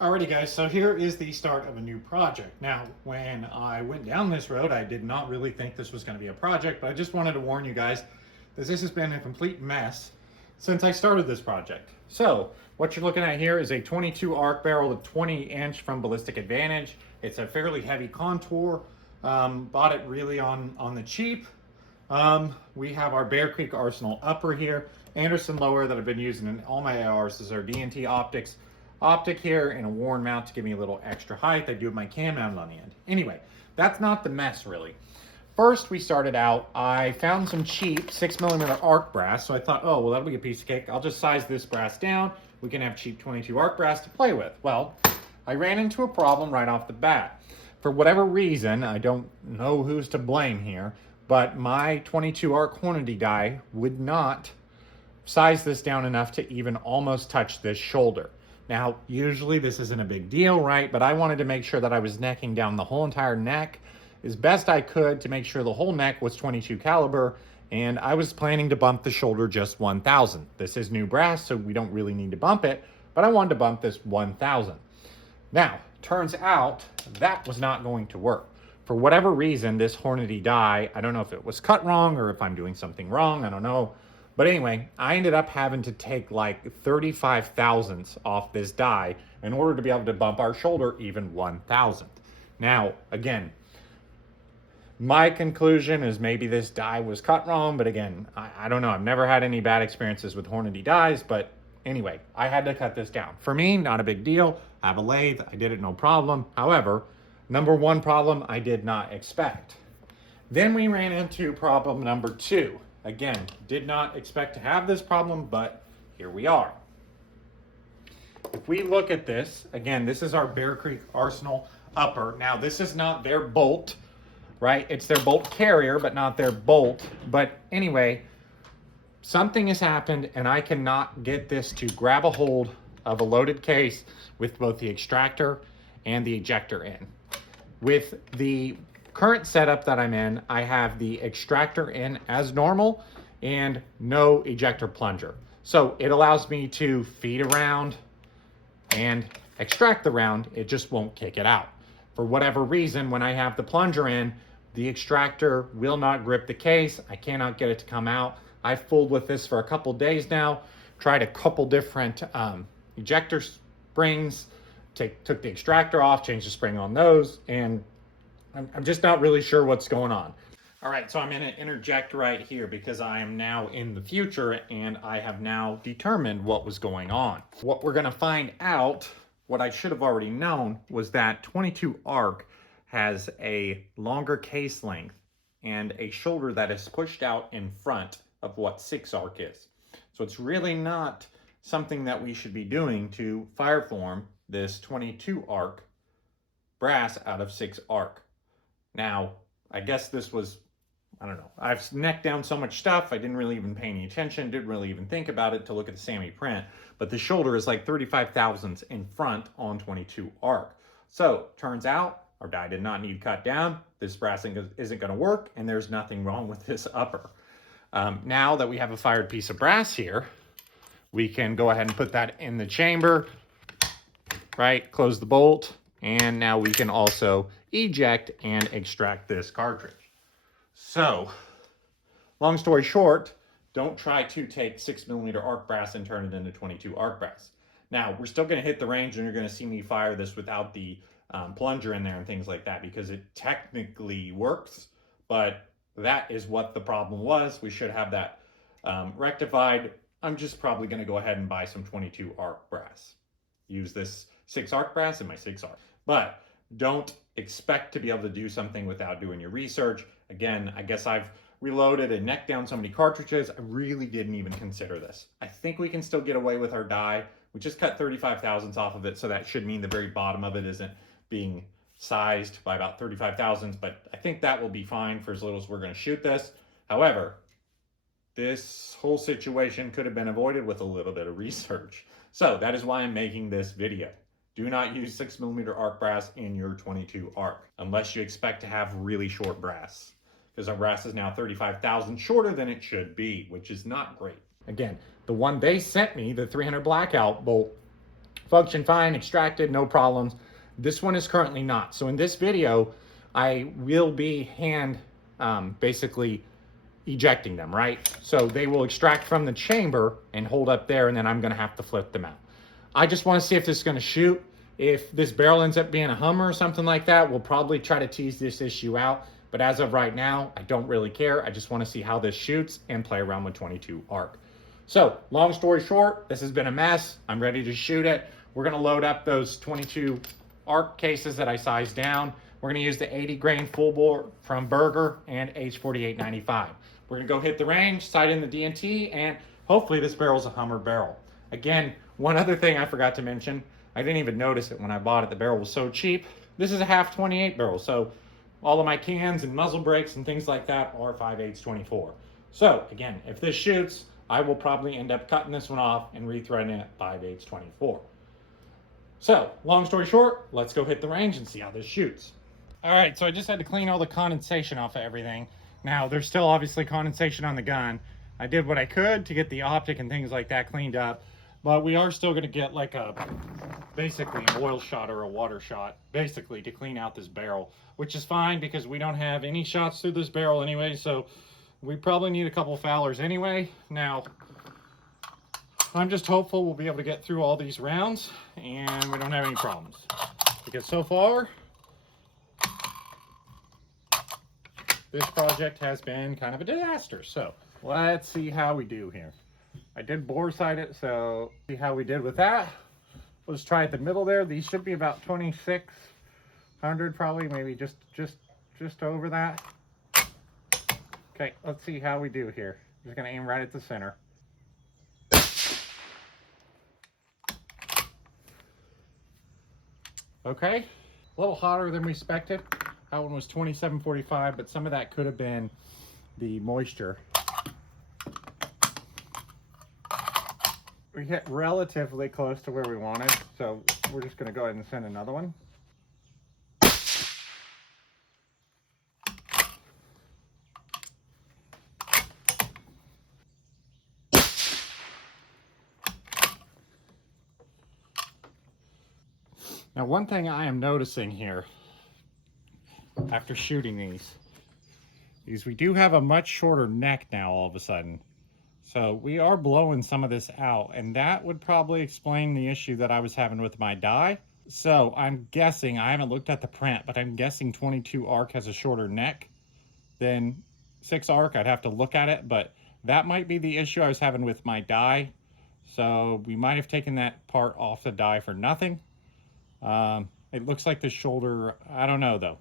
Alrighty guys, so here is the start of a new project. Now, when I went down this road, I did not really think this was going to be a project, but I just wanted to warn you guys that this has been a complete mess since I started this project. So, what you're looking at here is a 22 arc barrel with 20 inch from Ballistic Advantage. It's a fairly heavy contour. Bought it really on the cheap. We have our Bear Creek Arsenal upper here, Anderson lower that I've been using in all my ARs. This is our D&T Optics optic here and a worn mount to give me a little extra height. I do have my cam mounted on the end. Anyway, that's not the mess really. First, we started out, I found some cheap 6mm arc brass, so I thought, oh, well, that'll be a piece of cake. I'll just size this brass down. We can have cheap 22 arc brass to play with. Well, I ran into a problem right off the bat. For whatever reason, I don't know who's to blame here, but my 22 arc Hornady die would not size this down enough to even almost touch this shoulder. Now, usually this isn't a big deal, right? But I wanted to make sure that I was necking down the whole entire neck as best I could to make sure the whole neck was 22 caliber, and I was planning to bump the shoulder just 1,000. This is new brass, so we don't really need to bump it, but I wanted to bump this 1,000. Now, turns out that was not going to work. For whatever reason, this Hornady die, I don't know if it was cut wrong or if I'm doing something wrong, I don't know. But anyway, I ended up having to take like 35 thousandths off this die in order to be able to bump our shoulder even 1,000. Now, again, my conclusion is maybe this die was cut wrong, but again, I don't know. I've never had any bad experiences with Hornady dies, but anyway, I had to cut this down. For me, not a big deal. I have a lathe, I did it no problem. However, number one problem I did not expect. Then we ran into problem number two. Again, did not expect to have this problem, but here we are. If we look at this, again, this is our Bear Creek Arsenal upper. Now, this is not their bolt, right? It's their bolt carrier, but not their bolt. But anyway, something has happened, and I cannot get this to grab a hold of a loaded case with both the extractor and the ejector in. With the current setup that I'm in, I have the extractor in as normal and no ejector plunger. So it allows me to feed around and extract the round. It just won't kick it out. For whatever reason, when I have the plunger in, the extractor will not grip the case. I cannot get it to come out. I've fooled with this for a couple days now, tried a couple different ejector springs, took the extractor off, changed the spring on those, and I'm just not really sure what's going on. All right, so I'm going to interject right here because I am now in the future and I have now determined what was going on. What we're going to find out, what I should have already known, was that 22 arc has a longer case length and a shoulder that is pushed out in front of what 6 arc is. So it's really not something that we should be doing to fireform this 22 arc brass out of 6 arc. Now, I guess this was, I don't know, I've necked down so much stuff, I didn't really even pay any attention, didn't really even think about it to look at the SAAMI print, but the shoulder is like 35 thousandths in front on 22 arc. So, turns out, our die did not need cut down, this brassing isn't going to work, and there's nothing wrong with this upper. Now that we have a fired piece of brass here, we can go ahead and put that in the chamber, right, close the bolt, and now we can also eject and extract this cartridge. So, long story short, don't try to take 6mm arc brass and turn it into 22 arc brass. Now, we're still going to hit the range and you're going to see me fire this without the plunger in there and things like that because it technically works, but that is what the problem was. We should have that rectified. I'm just probably going to go ahead and buy some 22 arc brass. Use this 6 arc brass in my 6 arc. But don't expect to be able to do something without doing your research. Again, I guess I've reloaded and necked down so many cartridges. I really didn't even consider this. I think we can still get away with our die. We just cut 35 thousandths off of it, so that should mean the very bottom of it isn't being sized by about 35 thousandths, but I think that will be fine for as little as we're going to shoot this. However, this whole situation could have been avoided with a little bit of research. So that is why I'm making this video. Do not use 6mm arc brass in your 22 arc unless you expect to have really short brass, because our brass is now 35 thousandths shorter than it should be, which is not great. Again, the one they sent me, the 300 blackout bolt, function fine, extracted, no problems. This one is currently not. So in this video, I will be hand basically ejecting them, right? So they will extract from the chamber and hold up there, and then I'm gonna have to flip them out. I just wanna see if this is gonna shoot. If this barrel ends up being a Hummer or something like that, we'll probably try to tease this issue out. But as of right now, I don't really care. I just wanna see how this shoots and play around with 22 ARC. So long story short, this has been a mess. I'm ready to shoot it. We're gonna load up those 22 ARC cases that I sized down. We're gonna use the 80 grain full bore from Berger and H4895. We're gonna go hit the range, sight in the DNT, and hopefully this barrel's a Hummer barrel. Again, one other thing I forgot to mention, I didn't even notice it when I bought it. The barrel was so cheap. This is a half 28 barrel, so all of my cans and muzzle brakes and things like that are 5/8 24. So again, if this shoots, I will probably end up cutting this one off and rethreading it 5/8 24. So long story short, let's go hit the range and see how this shoots. All right, so I just had to clean all the condensation off of everything. Now, there's still obviously condensation on the gun. I did what I could to get the optic and things like that cleaned up, but we are still gonna get like basically an oil shot or a water shot, basically to clean out this barrel, which is fine because we don't have any shots through this barrel anyway, so we probably need a couple Fowlers anyway. Now, I'm just hopeful we'll be able to get through all these rounds and we don't have any problems. Because so far, this project has been kind of a disaster. So let's see how we do here. I did bore sight it, so see how we did with that. Let's try at the middle there. These should be about 2600 probably, maybe just over that. Okay, let's see how we do here. I'm just gonna aim right at the center. Okay, a little hotter than we expected. That one was 2745, but some of that could have been the moisture. We hit relatively close to where we wanted, so we're just gonna go ahead and send another one. Now, one thing I am noticing here after shooting these is we do have a much shorter neck now all of a sudden. So we are blowing some of this out, and that would probably explain the issue that I was having with my die. So I'm guessing, I haven't looked at the print, but I'm guessing 22 ARC has a shorter neck than 6 ARC. I'd have to look at it, but that might be the issue I was having with my die. So we might have taken that part off the die for nothing. It looks like the shoulder, I don't know though.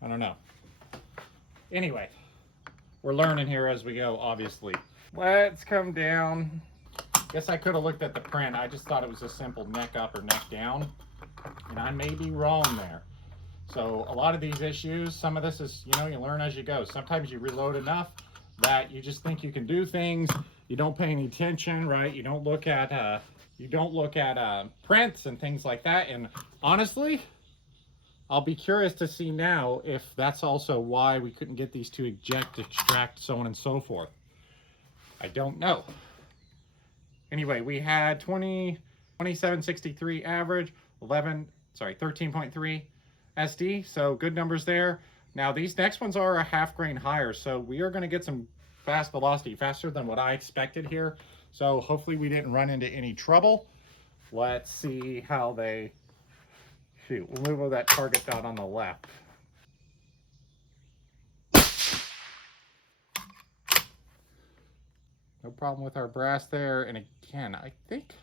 I don't know. Anyway, we're learning here as we go, obviously. Let's come down. Guess I could have looked at the print. I just thought it was a simple neck up or neck down, and I may be wrong there. So a lot of these issues, some of this is, you know, you learn as you go. Sometimes you reload enough that you just think you can do things. You don't pay any attention, right? You don't look at prints and things like that. And honestly, I'll be curious to see now if that's also why we couldn't get these to eject, extract, so on and so forth. I don't know. Anyway, we had 2763 average, 13.3 SD, so good numbers there. Now these next ones are a half grain higher, so we are going to get some fast velocity, faster than what I expected here. So hopefully we didn't run into any trouble. Let's see how they shoot. We'll move over that target dot on the left. No problem with our brass there. And again, I think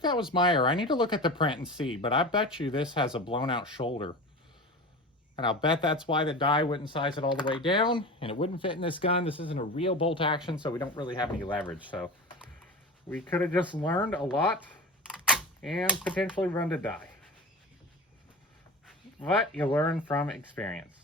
that was my error. I need to look at the print and see, but I bet you this has a blown out shoulder. And I'll bet that's why the die wouldn't size it all the way down, and it wouldn't fit in this gun. This isn't a real bolt action, so we don't really have any leverage. So we could have just learned a lot and potentially run to die. But you learn from experience.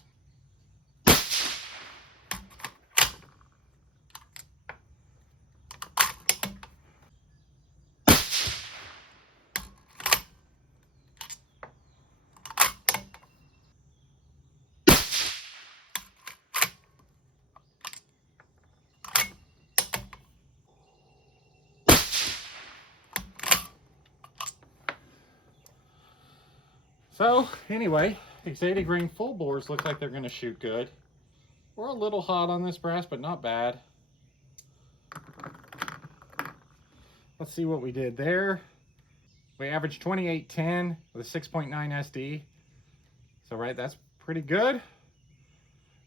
So anyway, these 80 grain full bores look like they're going to shoot good. We're a little hot on this brass, but not bad. Let's see what we did there. We averaged 2810 with a 6.9 SD. So right, that's pretty good.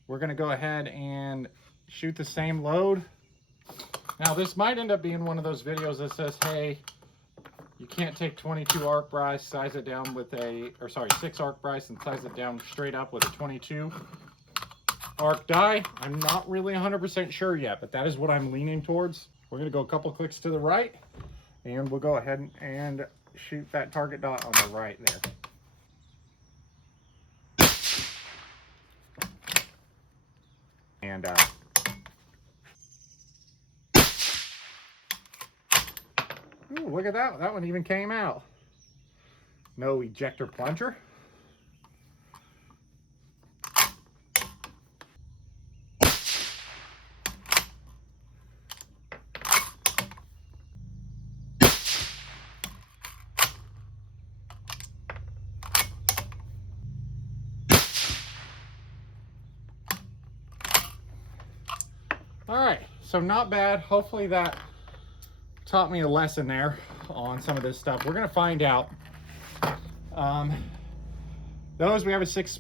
We're going to go ahead and shoot the same load. Now this might end up being one of those videos that says, hey, you can't take 22 arc brass, size it down with a, or sorry, 6 arc brass and size it down straight up with a 22 arc die. I'm not really 100% sure yet, but that is what I'm leaning towards. We're going to go a couple clicks to the right, and we'll go ahead and shoot that target dot on the right there. And ooh, look at that. That one even came out. No ejector plunger. All right, so not bad. Hopefully that taught me a lesson there on some of this stuff. We're gonna find out. Those we averaged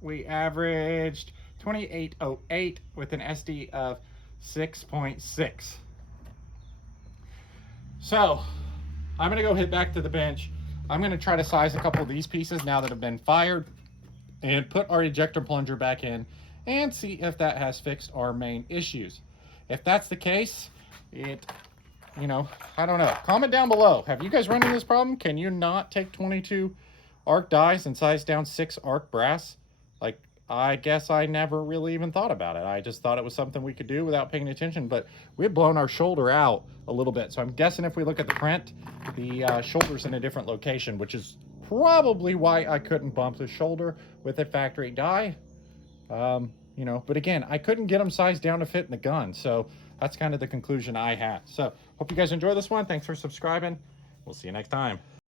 we averaged 2808 with an SD of 6.6. So I'm gonna go head back to the bench. I'm gonna try to size a couple of these pieces now that have been fired and put our ejector plunger back in and see if that has fixed our main issues. If that's the case, I don't know. Comment down below. Have you guys run into this problem? Can you not take 22 arc dies and size down 6 arc brass? Like, I guess I never really even thought about it. I just thought it was something we could do without paying attention, but we had blown our shoulder out a little bit. So I'm guessing if we look at the print, the shoulder's in a different location, which is probably why I couldn't bump the shoulder with a factory die. But again, I couldn't get them sized down to fit in the gun. So that's kind of the conclusion I had. So hope you guys enjoy this one. Thanks for subscribing. We'll see you next time.